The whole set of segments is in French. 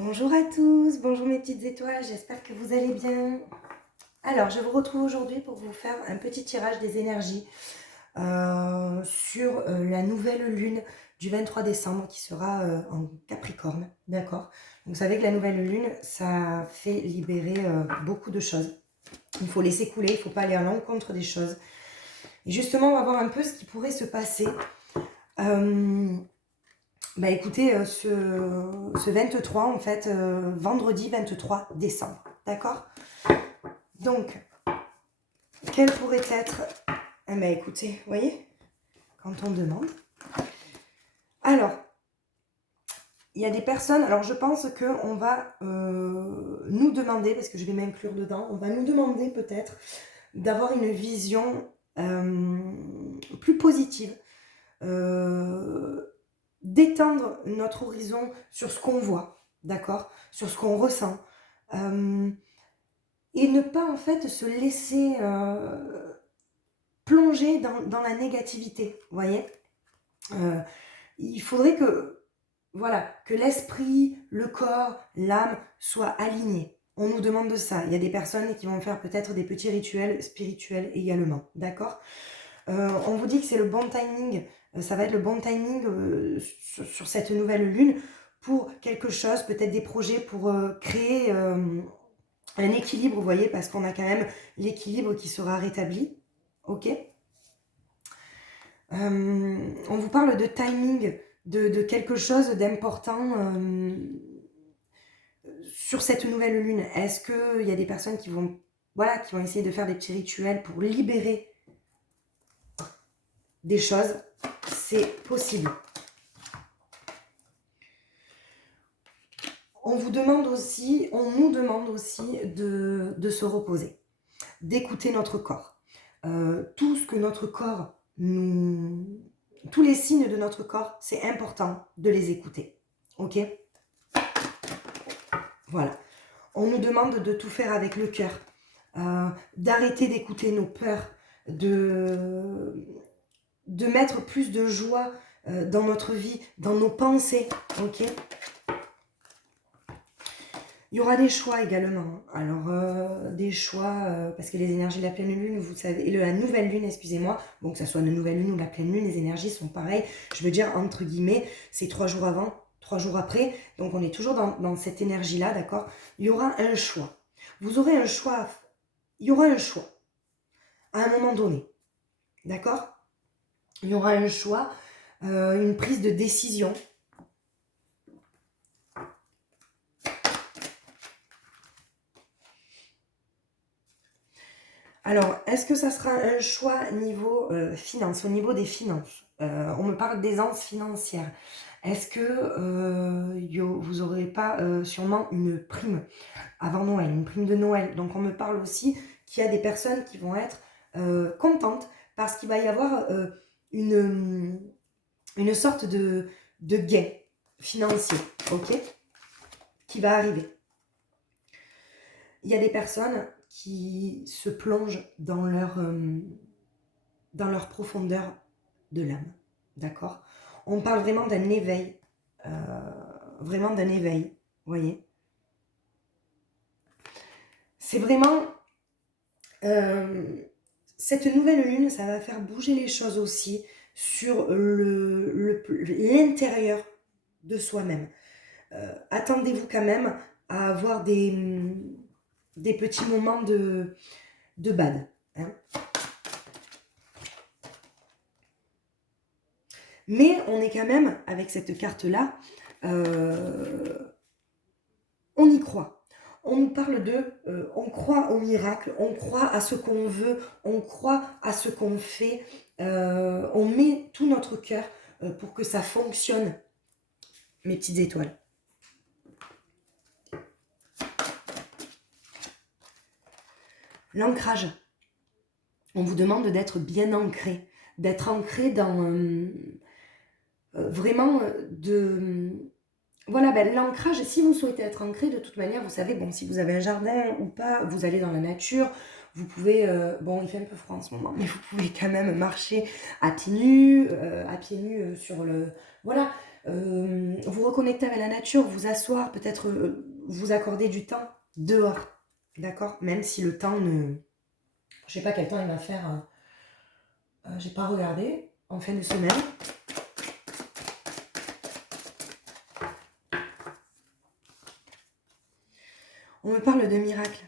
Bonjour à tous, bonjour mes petites étoiles, j'espère que vous allez bien. Alors, je vous retrouve aujourd'hui pour vous faire un petit tirage des énergies sur la nouvelle lune du 23 décembre qui sera en Capricorne, d'accord? Vous savez que la nouvelle lune, ça fait libérer beaucoup de choses. Il faut laisser couler, il ne faut pas aller à l'encontre des choses. Et justement, on va voir un peu ce qui pourrait se passer. Bah écoutez, ce 23, en fait, vendredi 23 décembre, d'accord? Donc, quel pourrait être... Ah bah écoutez, vous voyez, quand on demande. Alors, il y a des personnes, alors je pense qu'on va nous demander, parce que je vais m'inclure dedans, on va nous demander peut-être d'avoir une vision plus positive, d'étendre notre horizon sur ce qu'on voit, d'accord? Sur ce qu'on ressent. Et ne pas en fait se laisser plonger dans la négativité, vous voyez? Il faudrait que, voilà, que l'esprit, le corps, l'âme soient alignés. On nous demande de ça. Il y a des personnes qui vont faire peut-être des petits rituels spirituels également, d'accord? On vous dit que c'est le bon timing, ça va être le bon timing sur cette nouvelle lune pour quelque chose, peut-être des projets pour créer un équilibre, vous voyez, parce qu'on a quand même l'équilibre qui sera rétabli, ok? On vous parle de timing, de quelque chose d'important sur cette nouvelle lune. Est-ce qu'il y a des personnes qui vont, voilà, qui vont essayer de faire des petits rituels pour libérer des choses? C'est possible. On nous demande aussi de se reposer, d'écouter notre corps. Tout ce que notre corps tous les signes de notre corps, c'est important de les écouter. Ok? Voilà. On nous demande de tout faire avec le cœur, d'arrêter d'écouter nos peurs, de mettre plus de joie dans notre vie, dans nos pensées. Ok? Il y aura des choix également. Alors, des choix, parce que les énergies de la pleine lune, vous savez, et de la nouvelle lune, excusez-moi, bon, que ça soit la nouvelle lune ou la pleine lune, les énergies sont pareilles. Je veux dire, entre guillemets, c'est 3 jours avant, 3 jours après. Donc, on est toujours dans cette énergie-là, d'accord? Il y aura un choix. Vous aurez un choix. Il y aura un choix à un moment donné, d'accord? Il y aura un choix, une prise de décision. Alors, est-ce que ça sera un choix niveau finance, au niveau des finances? On me parle d'aisance financière. Est-ce que vous n'aurez pas sûrement une prime avant Noël, une prime de Noël? Donc, on me parle aussi qu'il y a des personnes qui vont être contentes parce qu'il va y avoir une sorte de gain financier, ok? Qui va arriver. Il y a des personnes qui se plongent dans leur profondeur de l'âme, d'accord? On parle vraiment d'un éveil, vraiment d'un éveil, vous voyez? C'est vraiment... cette nouvelle lune, ça va faire bouger les choses aussi sur l'intérieur de soi-même. Attendez-vous quand même à avoir des petits moments de bad, hein. Mais on est quand même, avec cette carte-là, on y croit. On nous parle on croit au miracle, on croit à ce qu'on veut, on croit à ce qu'on fait, on met tout notre cœur pour que ça fonctionne, mes petites étoiles. L'ancrage. On vous demande d'être bien ancré, d'être ancré dans vraiment voilà, ben, l'ancrage, si vous souhaitez être ancré, de toute manière, vous savez, bon, si vous avez un jardin ou pas, vous allez dans la nature, vous pouvez, bon, il fait un peu froid en ce moment, mais vous pouvez quand même marcher à pieds nus sur le... Voilà, vous reconnecter avec la nature, vous asseoir, peut-être vous accorder du temps dehors. D'accord? Même si le temps ne... Je sais pas quel temps il va faire. J'ai pas regardé en fin de semaine. On me parle de miracle.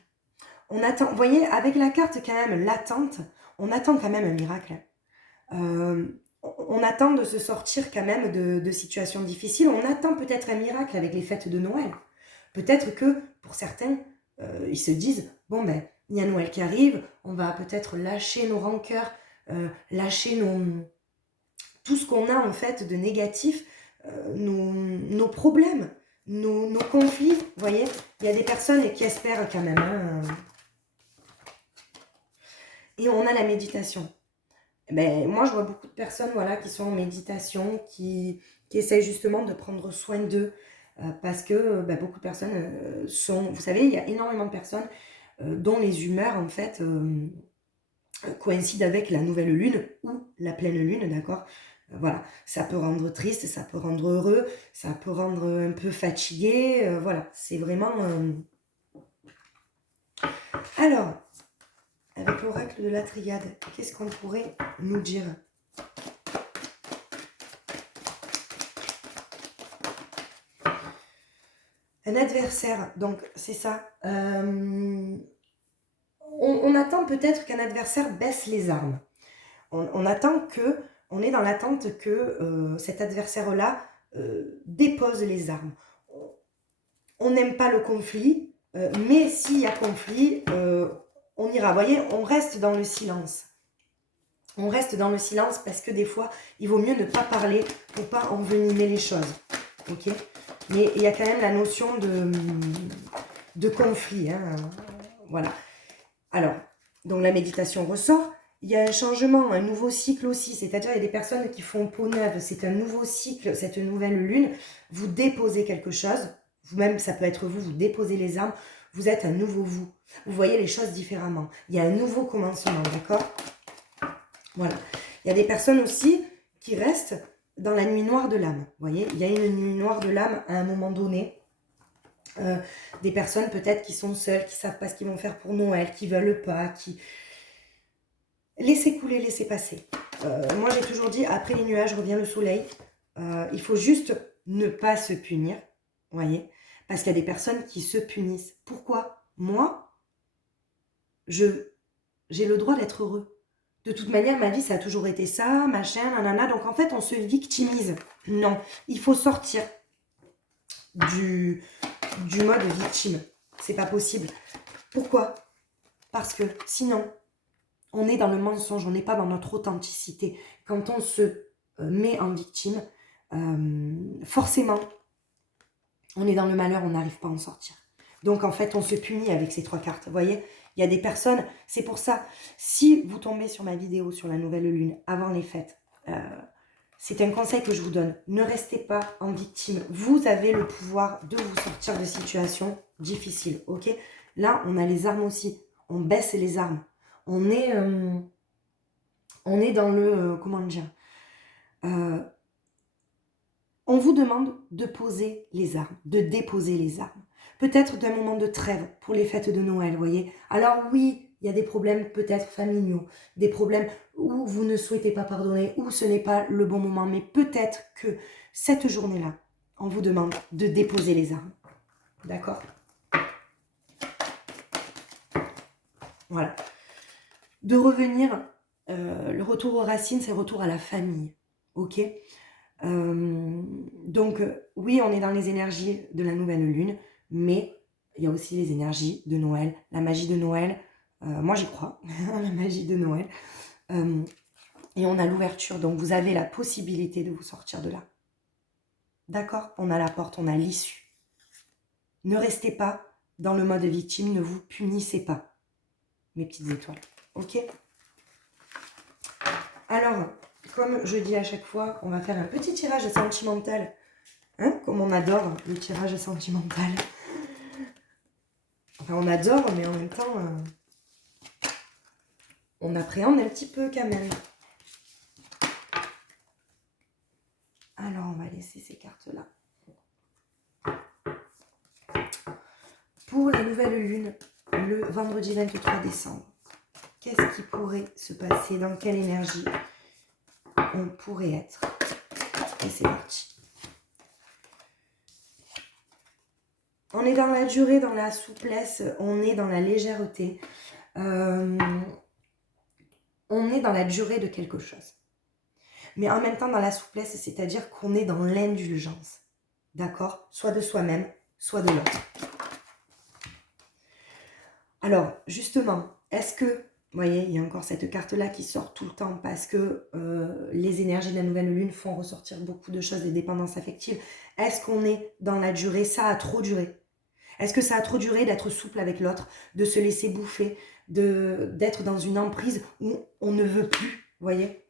On attend, vous voyez, avec la carte quand même, l'attente, on attend quand même un miracle. On attend de se sortir quand même de situations difficiles. On attend peut-être un miracle avec les fêtes de Noël. Peut-être que pour certains, ils se disent, bon ben, il y a Noël qui arrive, on va peut-être lâcher nos rancœurs, lâcher tout ce qu'on a en fait de négatif, nos problèmes, nos conflits. Vous voyez, il y a des personnes qui espèrent quand même. Hein, et on a la méditation. Ben, moi, je vois beaucoup de personnes voilà, qui sont en méditation, qui essayent justement de prendre soin d'eux. Parce que ben, beaucoup de personnes sont... Vous savez, il y a énormément de personnes dont les humeurs, en fait, coïncident avec la nouvelle lune ou la pleine lune, d'accord? Voilà, ça peut rendre triste, ça peut rendre heureux, ça peut rendre un peu fatigué. Voilà, c'est vraiment... Alors, avec l'oracle de la triade, qu'est-ce qu'on pourrait nous dire? Un adversaire, donc c'est ça. On attend peut-être qu'un adversaire baisse les armes. On attend que, on est dans l'attente que cet adversaire-là dépose les armes. On n'aime pas le conflit, mais s'il y a conflit, on ira. Vous voyez, on reste dans le silence. On reste dans le silence parce que des fois, il vaut mieux ne pas parler pour pas envenimer les choses. Ok? Mais il y a quand même la notion de conflit. Hein, voilà. Alors, donc la méditation ressort. Il y a un changement, un nouveau cycle aussi. C'est-à-dire, il y a des personnes qui font peau neuve. C'est un nouveau cycle, cette nouvelle lune. Vous déposez quelque chose. Vous-même, ça peut être vous. Vous déposez les armes. Vous êtes un nouveau vous. Vous voyez les choses différemment. Il y a un nouveau commencement, d'accord? Voilà. Il y a des personnes aussi qui restent dans la nuit noire de l'âme. Vous voyez, il y a une nuit noire de l'âme à un moment donné. Des personnes peut-être qui sont seules, qui ne savent pas ce qu'ils vont faire pour Noël, qui ne veulent pas, qui... Laissez couler, laissez passer. Moi, j'ai toujours dit, après les nuages revient le soleil. Il faut juste ne pas se punir, vous voyez, parce qu'il y a des personnes qui se punissent. Pourquoi? Moi, j'ai le droit d'être heureux. De toute manière, ma vie, ça a toujours été ça, machin, nanana. Donc, en fait, on se victimise. Non, il faut sortir du mode victime. C'est pas possible. Pourquoi? Parce que sinon, on est dans le mensonge, on n'est pas dans notre authenticité. Quand on se met en victime, forcément, on est dans le malheur, on n'arrive pas à en sortir. Donc, en fait, on se punit avec ces 3 cartes. Vous voyez, il y a des personnes, c'est pour ça, si vous tombez sur ma vidéo sur la nouvelle lune avant les fêtes, c'est un conseil que je vous donne. Ne restez pas en victime. Vous avez le pouvoir de vous sortir de situations difficiles, ok? Là, on a les armes aussi. On baisse les armes. On est dans le... comment dire? On vous demande de poser les armes, de déposer les armes. Peut-être d'un moment de trêve pour les fêtes de Noël, vous voyez. Alors oui, il y a des problèmes peut-être familiaux, des problèmes où vous ne souhaitez pas pardonner, où ce n'est pas le bon moment. Mais peut-être que cette journée-là, on vous demande de déposer les armes. D'accord? Voilà. De revenir, le retour aux racines, c'est le retour à la famille. Ok? Donc, oui, on est dans les énergies de la nouvelle lune, mais il y a aussi les énergies de Noël, la magie de Noël. Moi, j'y crois, la magie de Noël. Et on a l'ouverture, donc vous avez la possibilité de vous sortir de là. D'accord? On a la porte, on a l'issue. Ne restez pas dans le mode victime, ne vous punissez pas, mes petites étoiles. Ok? Alors, comme je dis à chaque fois, on va faire un petit tirage sentimental. Hein, comme on adore le tirage sentimental. Enfin, on adore, mais en même temps, on appréhende un petit peu quand même. Alors, on va laisser ces cartes-là. nouvelle lune le vendredi 23 décembre. Qu'est-ce qui pourrait se passer? Dans quelle énergie on pourrait être? Et c'est parti. On est dans la durée, dans la souplesse, on est dans la légèreté. On est dans la durée de quelque chose. Mais en même temps dans la souplesse, c'est-à-dire qu'on est dans l'indulgence. D'accord? Soit de soi-même, soit de l'autre. Alors, justement, est-ce que, vous voyez, il y a encore cette carte-là qui sort tout le temps parce que les énergies de la nouvelle lune font ressortir beaucoup de choses, des dépendances affectives. Est-ce qu'on est dans la durée? Ça a trop duré. Est-ce que ça a trop duré d'être souple avec l'autre, de se laisser bouffer, d'être dans une emprise où on ne veut plus, vous voyez?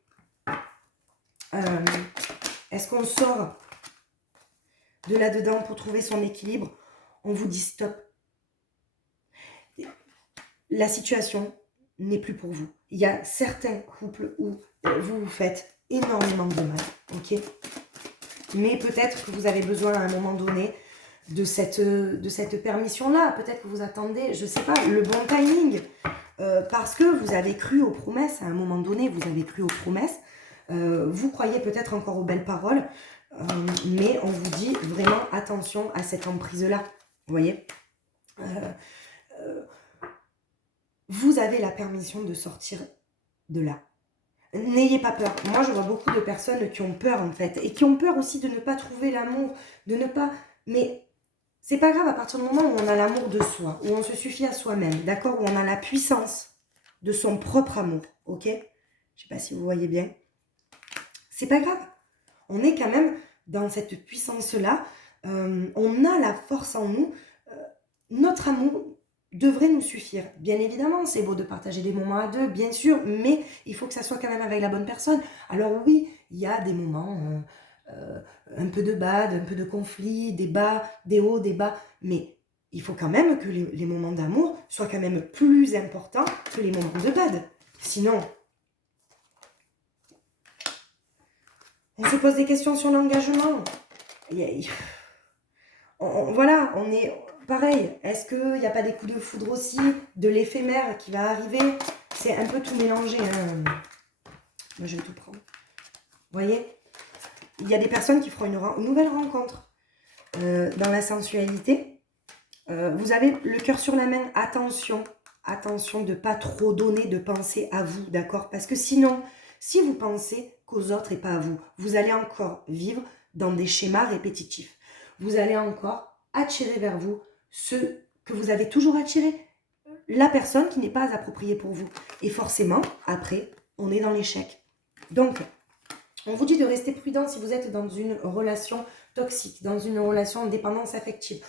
Est-ce qu'on sort de là-dedans pour trouver son équilibre? On vous dit stop. La situation n'est plus pour vous. Il y a certains couples où vous vous faites énormément de mal, ok? Mais peut-être que vous avez besoin à un moment donné de cette permission-là. Peut-être que vous attendez, je ne sais pas, le bon timing. Parce que vous avez cru aux promesses, à un moment donné, vous avez cru aux promesses. Vous croyez peut-être encore aux belles paroles, mais on vous dit vraiment attention à cette emprise-là. Vous voyez, vous avez la permission de sortir de là. N'ayez pas peur. Moi, je vois beaucoup de personnes qui ont peur, en fait, et qui ont peur aussi de ne pas trouver l'amour, de ne pas... Mais c'est pas grave à partir du moment où on a l'amour de soi, où on se suffit à soi-même, d'accord? Où on a la puissance de son propre amour, ok? Je sais pas si vous voyez bien. C'est pas grave. On est quand même dans cette puissance-là. On a la force en nous. Notre amour devrait nous suffire. Bien évidemment, c'est beau de partager des moments à deux, bien sûr, mais il faut que ça soit quand même avec la bonne personne. Alors oui, il y a des moments, un peu de bad, un peu de conflit, des bas, des hauts, des bas, mais il faut quand même que les moments d'amour soient quand même plus importants que les moments de bad. Sinon, on se pose des questions sur l'engagement. Voilà, on est pareil. Est-ce qu'il n'y a pas des coups de foudre aussi, de l'éphémère qui va arriver? C'est un peu tout mélangé. Hein. Moi, je vais tout prendre. Vous voyez? Il y a des personnes qui feront une nouvelle rencontre dans la sensualité. Vous avez le cœur sur la main. Attention, attention de ne pas trop donner de pensée à vous, d'accord? Parce que sinon, si vous pensez qu'aux autres et pas à vous, vous allez encore vivre dans des schémas répétitifs. Vous allez encore attirer vers vous ce que vous avez toujours attiré, la personne qui n'est pas appropriée pour vous. Et forcément, après, on est dans l'échec. Donc, on vous dit de rester prudent si vous êtes dans une relation toxique, dans une relation de dépendance affective.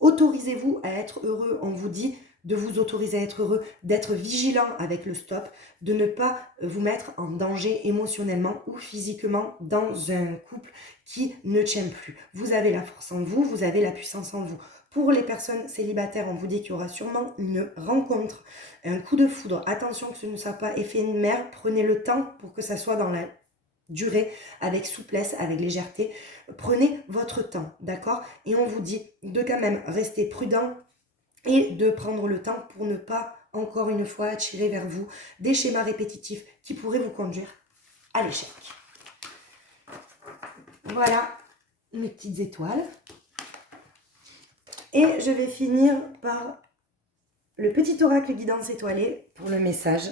Autorisez-vous à être heureux. On vous dit de vous autoriser à être heureux, d'être vigilant avec le stop, de ne pas vous mettre en danger émotionnellement ou physiquement dans un couple qui ne tient plus. Vous avez la force en vous, vous avez la puissance en vous. Pour les personnes célibataires, on vous dit qu'il y aura sûrement une rencontre, un coup de foudre. Attention que ce ne soit pas éphémère, prenez le temps pour que ça soit dans la durée, avec souplesse, avec légèreté. Prenez votre temps, d'accord? Et on vous dit de quand même rester prudent et de prendre le temps pour ne pas, encore une fois, attirer vers vous des schémas répétitifs qui pourraient vous conduire à l'échec. Voilà mes petites étoiles. Et je vais finir par le petit oracle guidance étoilée pour le message.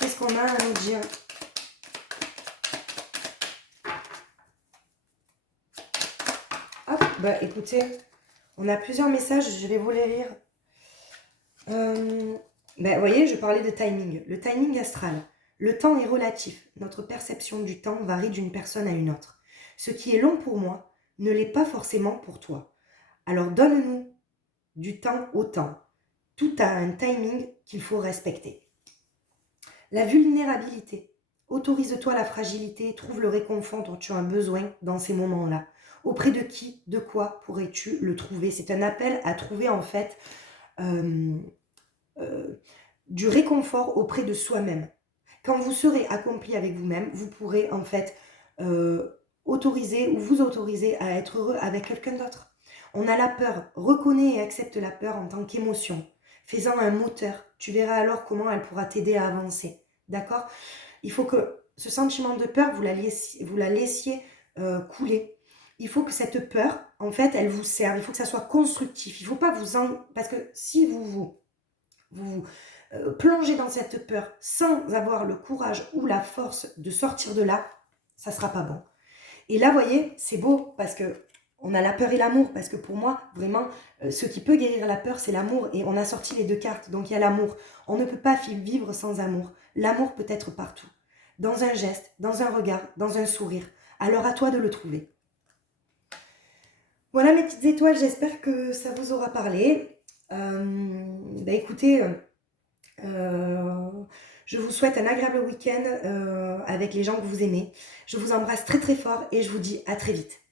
Qu'est-ce qu'on a à nous dire? Hop, bah écoutez, on a plusieurs messages, je vais vous les lire. Vous voyez, je parlais de timing. Le timing astral. Le temps est relatif. Notre perception du temps varie d'une personne à une autre. Ce qui est long pour moi ne l'est pas forcément pour toi. Alors donne-nous du temps au temps. Tout a un timing qu'il faut respecter. La vulnérabilité. Autorise-toi la fragilité, trouve le réconfort dont tu as besoin dans ces moments-là. Auprès de qui, de quoi pourrais-tu le trouver? C'est un appel à trouver en fait du réconfort auprès de soi-même. Quand vous serez accompli avec vous-même, vous pourrez en fait autoriser ou vous autoriser à être heureux avec quelqu'un d'autre. On a la peur, reconnais et accepte la peur en tant qu'émotion. Fais-en un moteur. Tu verras alors comment elle pourra t'aider à avancer. D'accord? Il faut que ce sentiment de peur, vous la laissiez couler. Il faut que cette peur, en fait, elle vous serve. Il faut que ça soit constructif. Il ne faut pas vous en... Parce que si vous plongez dans cette peur sans avoir le courage ou la force de sortir de là, ça ne sera pas bon. Et là, vous voyez, c'est beau parce que on a la peur et l'amour, parce que pour moi, vraiment, ce qui peut guérir la peur, c'est l'amour. Et on a sorti les deux cartes, donc il y a l'amour. On ne peut pas vivre sans amour. L'amour peut être partout. Dans un geste, dans un regard, dans un sourire. Alors à toi de le trouver. Voilà mes petites étoiles, j'espère que ça vous aura parlé. Écoutez, je vous souhaite un agréable week-end avec les gens que vous aimez. Je vous embrasse très très fort et je vous dis à très vite.